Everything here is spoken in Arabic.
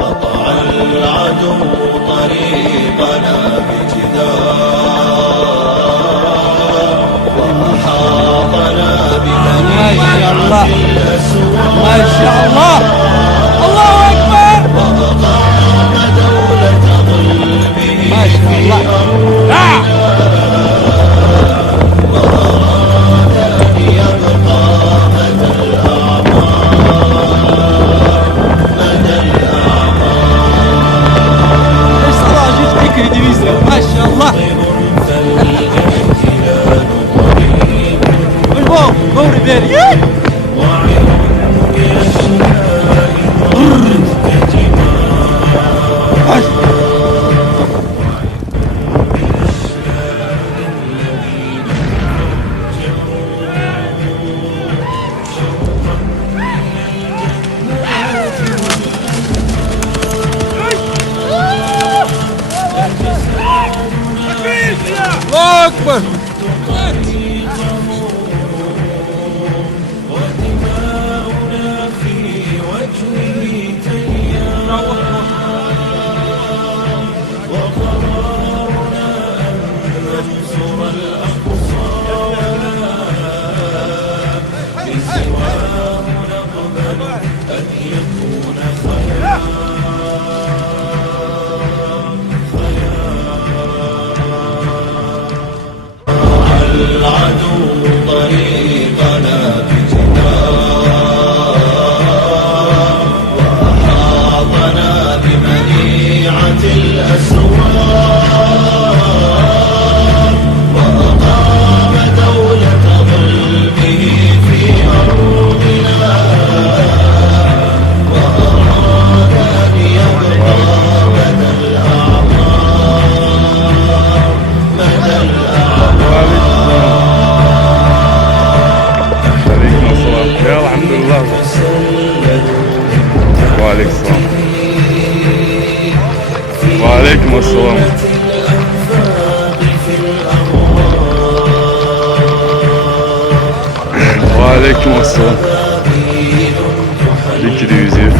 قطع العدو طريقنا بجدار وأحاطنا بمنيعة الأسوار. ما شاء الله، الله أكبر. وأقام دولة ظلمه ما شاء في الله. أرضنا وأراد أن يبقى مدى الأعمار، مدى الأعمار. ايش صراحة جيت فيك ديفيزيا، ما شاء الله. فالاحتلال قريب البوم دوري بيري وعرق أشلاء ضرت كجمال. الله أكبر. ودماؤنا في وجهه تيار وقرارنا أن ننصر الأقصى بسواه نقبل أن يكون خيار. العدو طريقنا بجدار وأحاطنا بمنيعة الأسوار وأقام دولة ظلمه في أرضنا وأراد أن يبقى مدى الأعمار، مدى الأعمار. عليكم السلام. يلا الحمد لله. وعليكم السلام. وعليكم السلام. وعليكم السلام. 200.